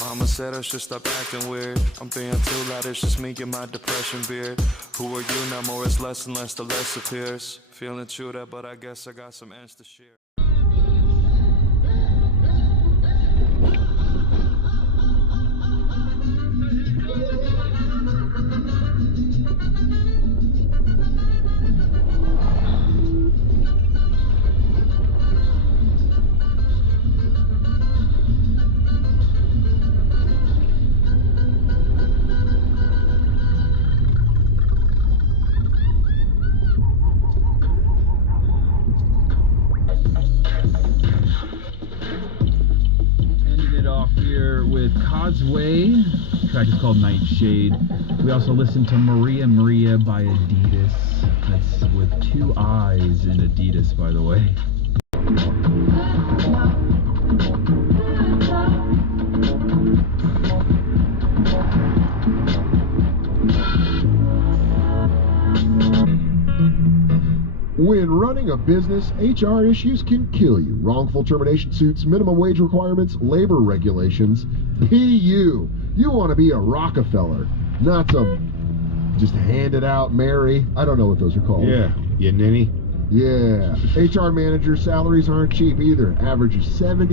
Mama said I should stop acting weird. I'm being too loud, it's just me and my depression beard. Who are you now? More it's less and less, the less appears. Feeling true that, but I guess I got some ends to share. Way. The track is called Nightshade. We also listened to Maria Maria by Adidas. That's with 2 eyes in Adidas, by the way. When running a business, HR issues can kill you. Wrongful termination suits, minimum wage requirements, labor regulations. Be you. You want to be a Rockefeller, not some just handed out Mary. I don't know what those are called. Yeah, you ninny. Yeah. HR manager salaries aren't cheap either. Average of 70.